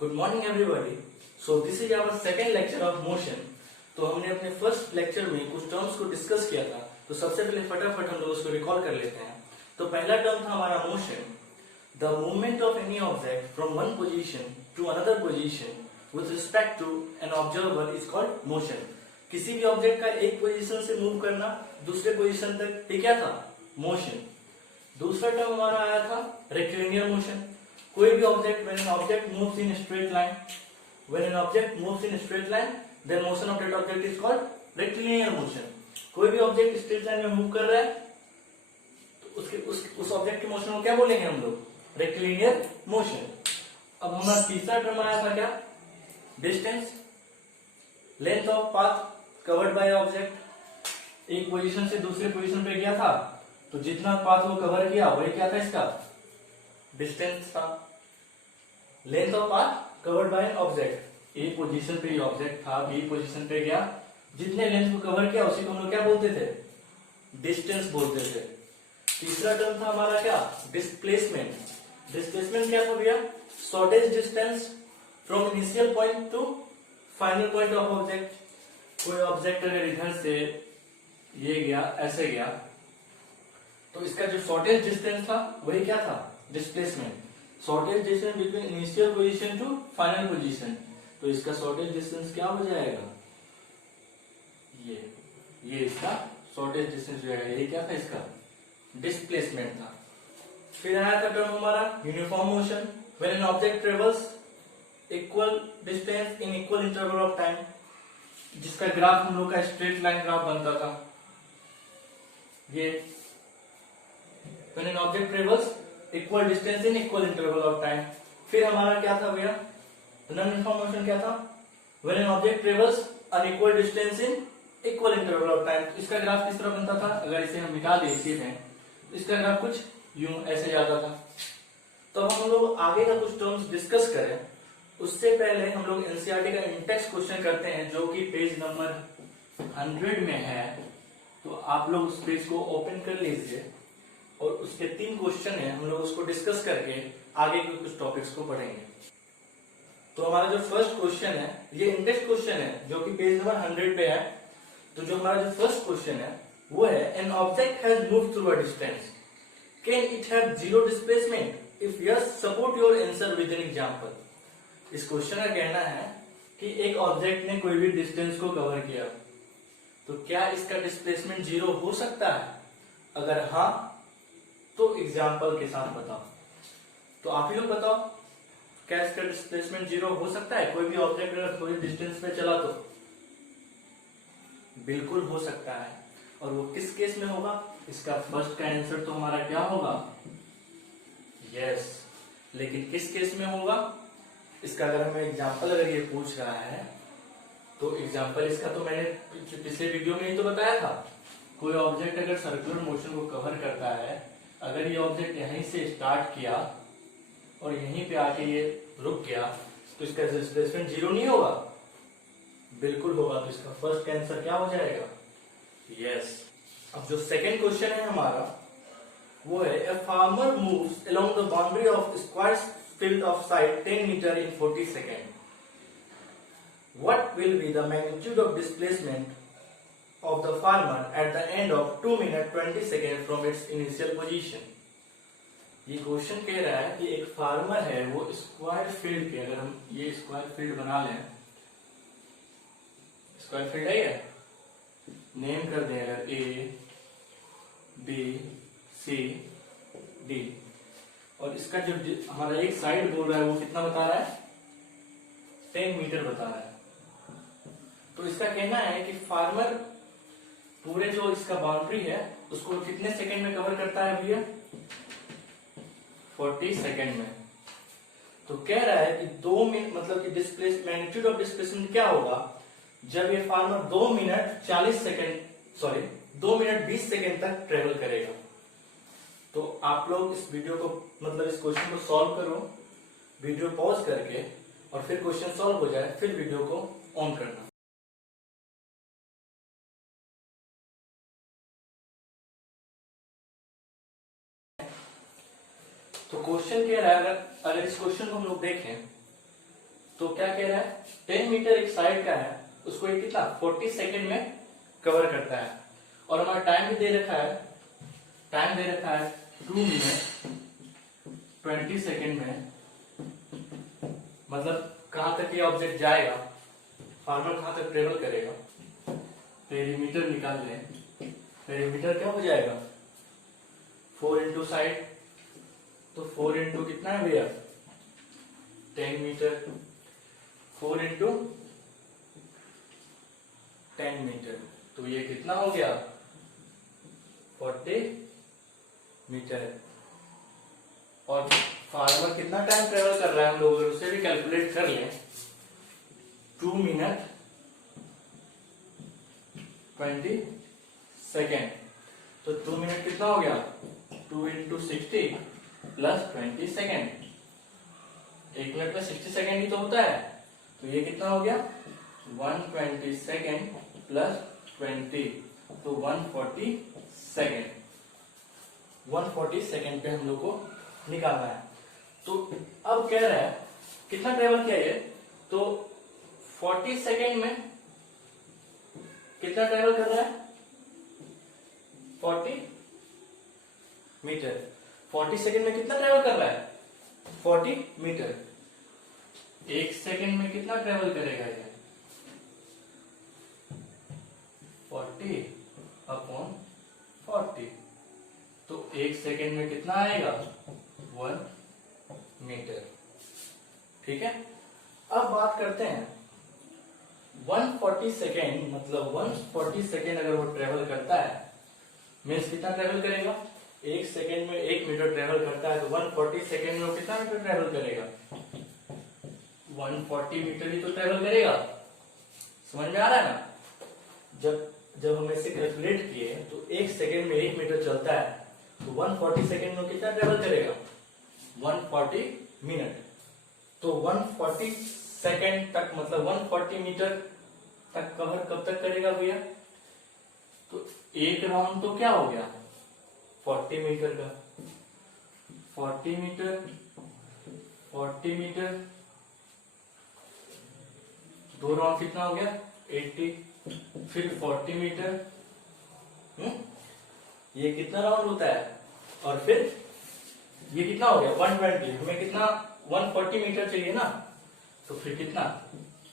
Good morning everybody. So this is our second lecture of motion. तो हमने अपने first lecture में कुछ टर्म्स को डिस्कस किया था, तो सबसे पहले फटाफट हम लोग उसको रिकॉल कर लेते हैं। तो पहला टर्म था हमारा motion, the movement of any object from one position to another position with respect to an observer is called motion. किसी भी ऑब्जेक्ट का एक पोजीशन से मूव करना दूसरे पोजीशन तक, ये क्या था? मोशन। दूसरा टर्म हमारा आया था रेक्टिलिनियर मोशन। कोई भी object, when an object moves in straight line, when an object moves in straight line then motion of that object is called rectilinear motion. कोई भी ऑब्जेक्ट स्ट्रेट लाइन में move कर रहा है तो उस ऑब्जेक्ट के मोशन को क्या बोलेंगे हम लोग? Rectilinear motion. अब हमारा तीसरा टर्म आया था क्या? Distance, length of path covered by object. एक पोजीशन से दूसरे पोजीशन पे गया था तो जितना पाथ वो कवर किया वही क्या था? इसका डिस्टेंस था। Length of path covered by object, A position पे ये ऑब्जेक्ट था, बी पोजीशन पे गया, जितने लेंथ को कवर किया उसी को हम लोग क्या बोलते थे? डिस्टेंस बोलते थे। तीसरा टर्म था हमारा क्या? डिस्प्लेसमेंट। डिस्प्लेसमेंट क्या था भैया? Shortage distance from initial point two final point of object. कोई ऑब्जेक्ट अगर इधर से ये गया, ऐसे गया, तो इसका जो शॉर्टेज डिस्टेंस था वही क्या था? Displacement. Shortest distance between initial position to final position, तो इसका शॉर्टेज डिस्टेंस क्या हो जाएगा? ये इसका शॉर्टेज डिस्टेंस हो जाएगा। ये क्या था? इसका डिस्प्लेसमेंट था। फिर आया था टर्म हमारा uniform motion, when an object travels equal distance in equal interval of time, जिसका ग्राफ हम लोग का स्ट्रेट लाइन ग्राफ बनता था। ये when an object travels equal distance in equal interval of time। फिर हमारा क्या था भैया? नॉन यूनिफॉर्म मोशन क्या था? when an object travels unequal distance in equal interval of time। इसका ग्राफ किस तरह बनता था? अगर इसे हम निकाल दें इसी में, इसका ग्राफ कुछ यूं ऐसे जाता था। तो हम लोग आगे का कुछ टर्म्स डिस्कस करें उससे पहले हम लोग एनसीईआरटी का इंडेक्स क्वेश्चन करते हैं, जो कि पेज नंबर 100 में है। तो आप लोग उस पेज को ओपन कर लीजिए और उसके 3 क्वेश्चन है, हम लोग उसको डिस्कस करके आगे के कुछ टॉपिक्स को पढ़ेंगे। तो हमारा जो फर्स्ट क्वेश्चन है ये इंडेक्स क्वेश्चन है, जो कि पेज नंबर 100 पे है। तो जो हमारा जो फर्स्ट क्वेश्चन है वो है, an object has moved through a distance, can it have zero displacement? If yes, support your answer with an example. इस क्वेश्चन का कहना है कि एक ऑब्जेक्ट ने कोई भी डिस्टेंस को कवर किया, तो क्या इसका डिस्प्लेसमेंट जीरो हो सकता है? अगर हाँ तो एग्जाम्पल के साथ बताओ। तो आप ही लोग बताओ, क्या इसका डिस्प्लेसमेंट जीरो हो सकता है? कोई भी ऑब्जेक्ट अगर थोड़ी डिस्टेंस पे चला तो बिल्कुल हो सकता है। और वो किस केस में होगा? इसका फर्स्ट का आंसर तो हमारा क्या होगा? यस। लेकिन किस केस में होगा? इसका अगर हमें एग्जाम्पल अगर ये पूछ रहा है तो एग्जाम्पल इसका तो मैंने पिछले वीडियो में ही तो बताया था। कोई ऑब्जेक्ट अगर सर्कुलर मोशन को कवर करता है, अगर ये ऑब्जेक्ट यहीं से स्टार्ट किया और यहीं पे आके ये रुक गया, तो इसका डिस्प्लेसमेंट जीरो नहीं होगा? बिल्कुल होगा। तो इसका फर्स्ट आंसर क्या हो जाएगा? यस। अब जो सेकंड क्वेश्चन है हमारा वो है, a farmer moves along the boundary of square field of side 10 metre in 40 second, what will be the magnitude of displacement of the farmer at the end of 2 minutes 20 seconds from its initial position। ये question कह रहा है कि एक farmer है, वो square field के, अगर हम ये स्क्वायर फील्ड बना लें, स्क्वायर फील्ड है ये, नेम कर दें अगर ए बी सी डी, और इसका जो हमारा एक साइड बोल रहा है वो कितना बता रहा है? 10 मीटर बता रहा है। तो इसका कहना है कि फार्मर पूरे जो इसका बाउंड्री है उसको कितने सेकंड में कवर करता है भैया? 40 सेकंड में। तो कह रहा है कि 2 मिनट, मतलब कि मैग्नीट्यूड ऑफ डिस्प्लेसमेंट क्या होगा जब ये फार्मर 2 मिनट 20 सेकंड तक ट्रेवल करेगा। तो आप लोग इस वीडियो को, मतलब इस क्वेश्चन को सॉल्व करो, वीडियो पॉज करके, और फिर क्वेश्चन सॉल्व हो जाए फिर वीडियो को ऑन करना। तो क्वेश्चन कह रहा है, अगर इस क्वेश्चन को हम लोग देखें तो क्या कह रहा है, 10 मीटर एक साइड का है, उसको ये कितना 40 सेकेंड में कवर करता है। और हमारा टाइम भी दे रखा है, टाइम दे रखा है 2 मिनट 20 सेकेंड में। मतलब कहां तक ये ऑब्जेक्ट जाएगा, फार्मर कहां तक ट्रेवल करेगा। पेरीमीटर निकाल लें, पेरीमीटर क्या हो जाएगा 4 इंटू साइड, तो 4 इंटू कितना है भैया 10 मीटर, 4 इंटू 10 मीटर, तो ये कितना हो गया 40 मीटर। और फार्मर कितना टाइम ट्रेवल कर रहा है हम लोग उसे भी कैलकुलेट कर लें, 2 मिनट 20 सेकेंड, तो 2 मिनट कितना हो गया 2 इंटू 60 प्लस 20 सेकेंड, 1 मिनट में 60 सेकेंड ही तो होता है, तो ये कितना हो गया 120 सेकेंड प्लस 20, तो 140 सेकेंड, 140 सेकेंड पे हम लोग को निकालना है। तो अब कह रहा है कितना ट्रेवल किया ये, तो 40 सेकेंड में कितना ट्रेवल कर रहा है 40 मीटर, 40 सेकेंड में कितना ट्रेवल कर रहा है 40 मीटर। 1 सेकेंड में कितना ट्रेवल करेगा ये 40 अपॉन 40, तो 1 सेकेंड में कितना आएगा 1 मीटर। ठीक है, अब बात करते हैं 140 सेकेंड, मतलब 140 सेकेंड अगर वो ट्रेवल करता है, मीन्स कितना ट्रेवल करेगा, 1 सेकेंड में 1 मीटर ट्रेवल करता है, तो 140 सेकेंड में वो कितना मीटर ट्रेवल करेगा 140 मीटर ही तो ट्रेवल करेगा। समझ में आ रहा है ना, जब हम इसे कैलकुलेट किए तो 1 सेकेंड में 1 मीटर चलता है, तो 140 सेकेंड में कितना ट्रेवल करेगा 140 मिनट, तो 140 सेकेंड तक मतलब 140 मीटर तक कवर कब तक करेगा भैया, तो एक राउंड तो क्या हो गया 40 मीटर का, 40 मीटर 40 मीटर, 2 राउंड कितना हो गया 80, फिर 40 मीटर, ये कितना राउंड होता है, और फिर ये कितना हो गया 120, हमें कितना 140 मीटर चाहिए ना, तो फिर कितना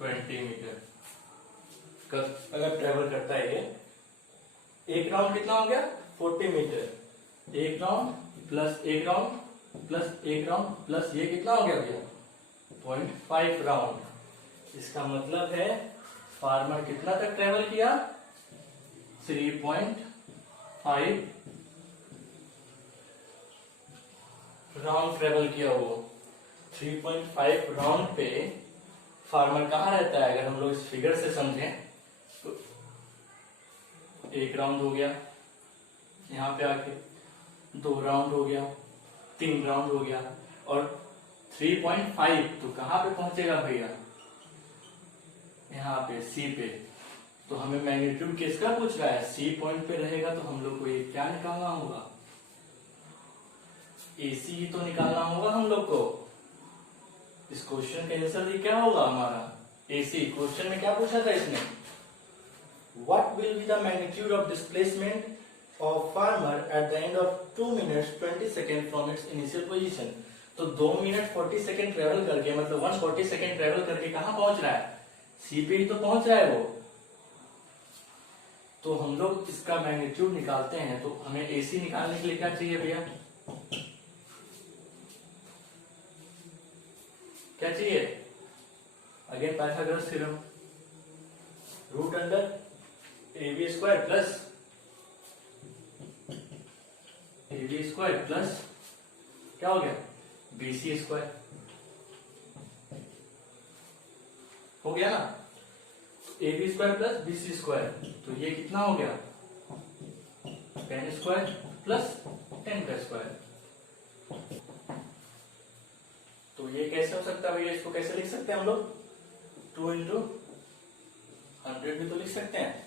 20 मीटर अगर ट्रेवल करता है ये। एक राउंड कितना हो गया 40 मीटर, एक राउंड प्लस एक राउंड प्लस एक राउंड प्लस ये कितना हो गया भैया 0.5 राउंड। इसका मतलब है फार्मर कितना तक ट्रेवल किया 3.5 राउंड ट्रेवल किया, वो 3.5 राउंड पे फार्मर कहाँ रहता है, अगर हम लोग इस फिगर से समझें तो एक राउंड हो गया, यहाँ पे आके 2 राउंड हो गया, 3 राउंड हो गया, और 3.5 तो कहाँ पे पहुंचेगा भैया यहाँ पे सी पे। तो हमें मैग्नीट्यूड किसका पूछ रहा है, सी पॉइंट पे रहेगा, तो हम लोग को ये क्या निकालना होगा एसी ही तो निकालना होगा हम लोग को। इस क्वेश्चन का आंसर क्या होगा हमारा एसी। क्वेश्चन में क्या पूछा था इसने, what will be the magnitude of displacement of farmer at the end of 2 minutes 20 second from its initial position. तो 2 मिनट 40 सेकेंड ट्रेवल करके, मतलब 140 सेकेंड ट्रेवल करके कहां पहुंच रहा है, सी पे ही तो पहुंच रहा है वो। तो हम लोग इसका मैग्नीट्यूड निकालते हैं, तो हमें एसी निकालने के लिए क्या चाहिए भैया, क्या चाहिए, again Pythagoras theorem, root under AB square plus AB square plus क्या हो गया BC स्क्वायर, हो गया ना, AB square plus BC square, तो ये कितना हो गया 10 स्क्वायर प्लस 10 का स्क्वायर। तो ये कैसे हो सकता है भैया, इसको कैसे लिख सकते हैं हम लोग 2 इंटू 100 भी तो लिख सकते हैं,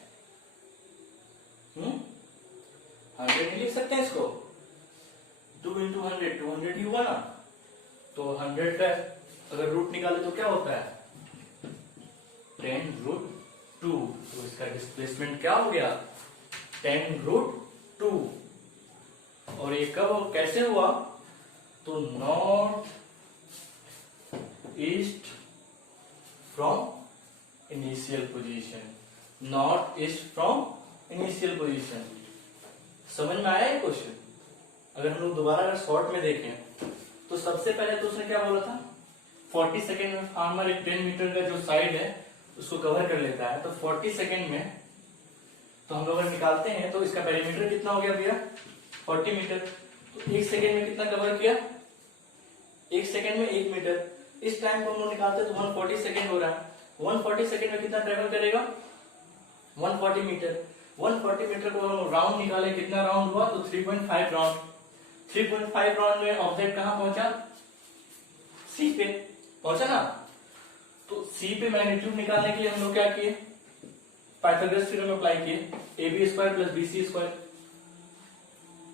100 नहीं लिख सकते हैं इसको, 2 इंटू 100 200 ही हुआ ना। तो 100 का अगर रूट निकाले तो क्या होता है 10√2। तो इसका डिस्प्लेसमेंट क्या हो गया? 10√2। और ये कब कैसे हुआ? तो north east from initial position, north east from initial position. समझ में आया ये क्वेश्चन? अगर हम लोग दोबारा अगर शॉर्ट में देखें तो सबसे पहले तो उसने क्या बोला था, 40 सेकेंड में फार्मर एक 10 मीटर का जो साइड है उसको कवर कर लेता है। तो 40 सेकेंड में तो हम लोग अगर निकालते हैं तो इसका पेरीमीटर कितना हो गया भैया? 40 मीटर। तो 1 सेकेंड में कितना कवर किया? 1 सेकेंड में 1 मीटर। इस टाइम को हम लोग निकालते हैं तो 140 सेकेंड हो रहा है। 140 सेकेंड में कितना ट्रेवल करेगा? 140 मीटर। 140 मीटर को हम राउंड निकाले, कितना राउंड हुआ? तो 3.5 राउंड। 3.5 राउंड में ऑब्जेक्ट कहां पहुंचा? सी पे पहुंचा ना। तो सी पे मैग्नीट्यूड निकालने के लिए हम लोग क्या किए? पाइथागोरस थ्योरम अप्लाई किए। AB square plus BC square,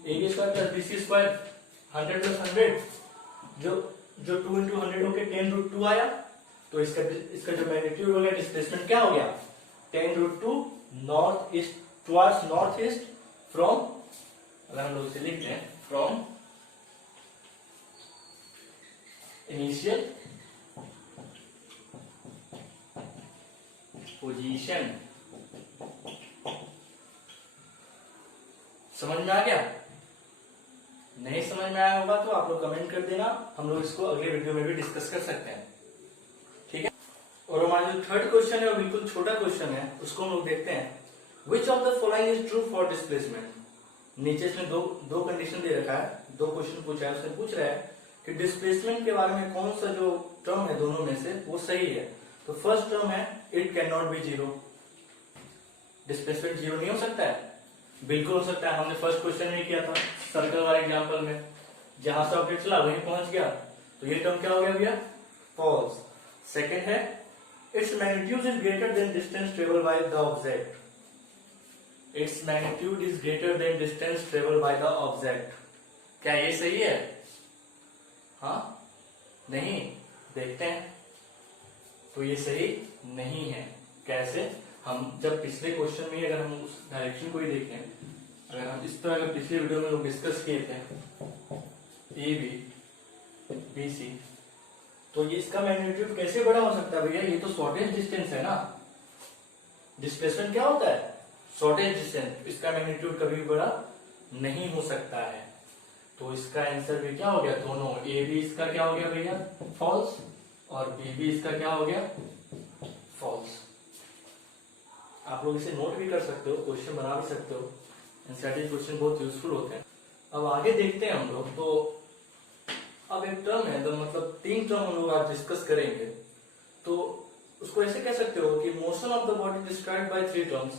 AB square plus BC square 100 plus 100 जो 2 into 100 होके 10√2 आया। तो इसका जो मैग्नीट्यूड हो गया, डिस्प्लेसमेंट क्या हो गया? 10√2 north east, towards north east from, अगर हम लोग इसे लिखते हैं, फ्रॉम इनिशियल पोजीशन। समझ में आ गया? नहीं समझ में आया होगा तो आप लोग कमेंट कर देना, हम लोग इसको अगले वीडियो में भी डिस्कस कर सकते हैं। ठीक है। और हमारा जो थर्ड क्वेश्चन है वो बिल्कुल छोटा क्वेश्चन है, उसको हम लोग देखते हैं। Which of the following is true for displacement? नीचे इसमें दो कंडीशन दे रखा है, 2 क्वेश्चन पूछा है। उसने पूछ रहा है कि डिस्प्लेसमेंट के बारे में कौन सा जो टर्म है दोनों में से वो सही है। तो फर्स्ट टर्म है it can not be zero. Displacement zero नहीं हो सकता है? बिल्कुल हो सकता है। हमने फर्स्ट क्वेश्चन में किया था सर्कल वाले एग्जांपल में, जहां से ऑब्जेक्ट चला वहीं पहुंच गया। तो ये टर्म क्या हो गया भैया? फॉल्स। सेकंड है its magnitude is greater than distance travel by the object. Its magnitude is greater than distance travel by the object. क्या ये सही है? हाँ नहीं, देखते हैं। तो ये सही नहीं है। कैसे? हम जब पिछले क्वेश्चन में अगर हम उस डायरेक्शन को ही देखें, अगर हम इस तरह अगर पिछले वीडियो में लोग डिस्कस किए थे AB BC, तो ये इसका मैग्नीट्यूड कैसे बड़ा हो सकता है भैया? ये तो शॉर्टेज डिस्टेंस है ना। डिस्प्लेसमेंट क्या होता है? Shortage distance. इसका मैग्नीट्यूड कभी बड़ा नहीं हो सकता है। तो इसका आंसर भी क्या हो गया? दोनों AB इसका क्या हो गया भैया? फॉल्स। और BB इसका क्या हो गया? फॉल्स। आप लोग इसे नोट भी कर सकते हो, क्वेश्चन बना भी सकते हो। एनसीईआरटी क्वेश्चन बहुत यूजफुल होते हैं। अब आगे देखते हैं हम लोग। तो अब एक टर्म है, तो मतलब 3 टर्म हम लोग आज डिस्कस करेंगे। तो उसको ऐसे कह सकते हो कि motion of the body described bye 3 terms.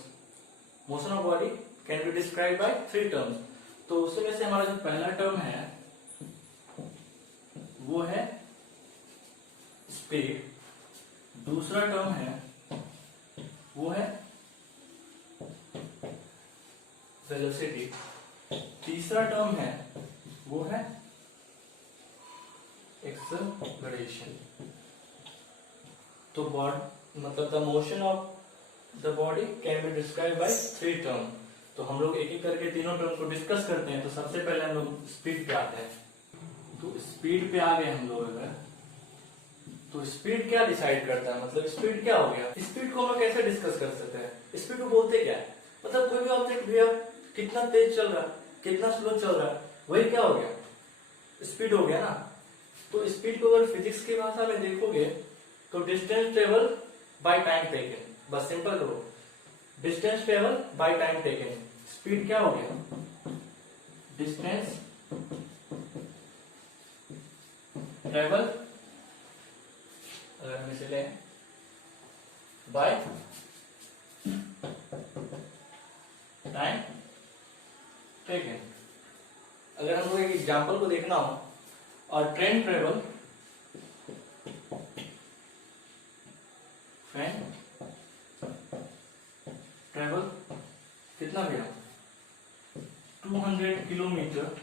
Motion of body can be described bye 3 terms. तो उसमें से हमारा जो पहला टर्म है वो है स्पीड, दूसरा टर्म है वो है वेलोसिटी, तीसरा टर्म है वो है एक्सेलरेशन। तो मतलब the motion of the body can be describe by 3 term. तो हम लोग एक एक करके तीनों टर्म को डिस्कस करते हैं। तो सबसे पहले हम लोग स्पीड पे आते हैं। तो स्पीड पे आ गए हम लोग अगर, तो स्पीड क्या डिसाइड करता है? मतलब स्पीड क्या हो गया? स्पीड को हम लोग कैसे डिस्कस कर सकते हैं? स्पीड को बोलते क्या है? मतलब कोई भी ऑब्जेक्ट भैया कितना तेज चल रहा है, कितना स्लो चल रहा है, वही क्या हो गया? स्पीड हो गया ना। तो स्पीड को अगर फिजिक्स की भाषा में देखोगे तो distance travel by time taken. बस सिंपल करो, distance travel by time taken. Speed क्या हो गया? डिस्टेंस ट्रेवल, अगर हम इसे लें, बाय टाइम टेकन। अगर हम लोग एक एग्जांपल को देखना हो, और ट्रेन ट्रेवल कितना भैया? 200 किलोमीटर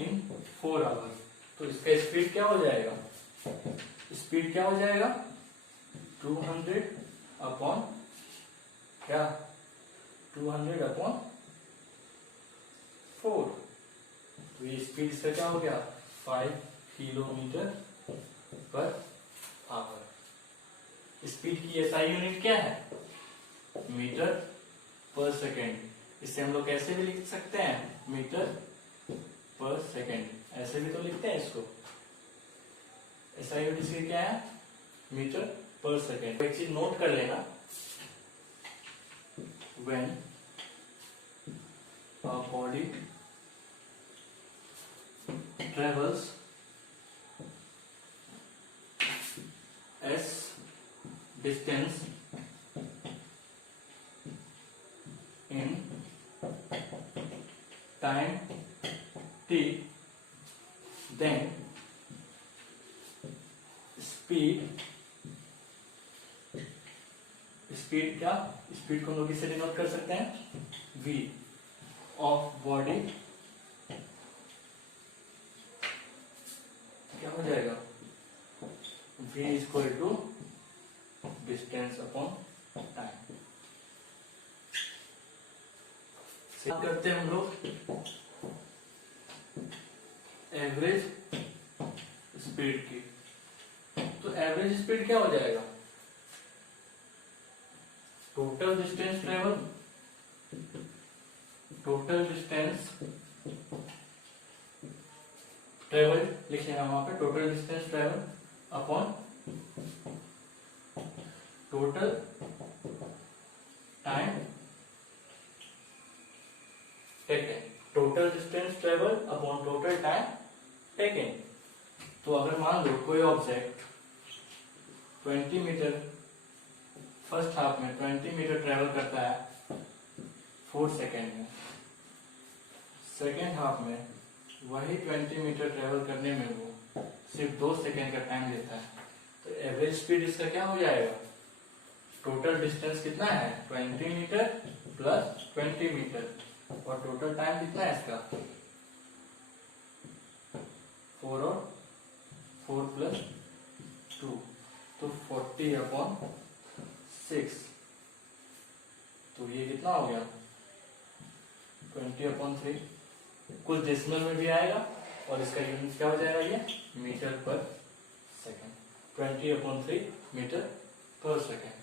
इन 4 आवर्स। तो इसका स्पीड क्या हो जाएगा? स्पीड क्या हो जाएगा? 200 अपॉन क्या 200 अपॉन 4। तो ये स्पीड इसका क्या हो गया 5 किलोमीटर पर आवर। स्पीड की एसआई यूनिट क्या है मीटर पर सेकेंड। इससे हम लोग कैसे भी लिख सकते हैं मीटर पर सेकेंड, ऐसे भी तो लिखते हैं इसको। एसआई यूनिट इसकी क्या है मीटर पर सेकेंड। एक चीज नोट कर लेना, when a body travels s distance in time t, then speed क्या, स्पीड को हम लोग किससे डिनोट कर सकते हैं v ऑफ बॉडी क्या हो जाएगा v equal to distance upon time. करते हैं हम लोग एवरेज स्पीड की। तो एवरेज स्पीड क्या हो जाएगा total distance travel, total distance travel लिख लेना वहां पे, total distance travel upon total time taken. Total distance travel upon total time taken. तो अगर मान लो कोई ऑब्जेक्ट 20 मीटर फर्स्ट हाफ में 20 मीटर ट्रेवल करता है 4 सेकेंड में, सेकेंड हाफ में वही 20 मीटर ट्रेवल करने में वो सिर्फ 2 सेकेंड का टाइम लेता है। तो एवरेज स्पीड इसका क्या हो जाएगा टोटल डिस्टेंस कितना है 20 मीटर प्लस 20 मीटर और टोटल टाइम कितना है इसका 4 और 4 प्लस 2, तो 40 अपॉन 6। तो ये कितना हो गया 20 अपॉन 3, कुछ डेसिमल में भी आएगा और इसका यूनिट क्या हो जाएगा ये मीटर पर सेकेंड। 20 अपॉन 3 मीटर पर सेकेंड।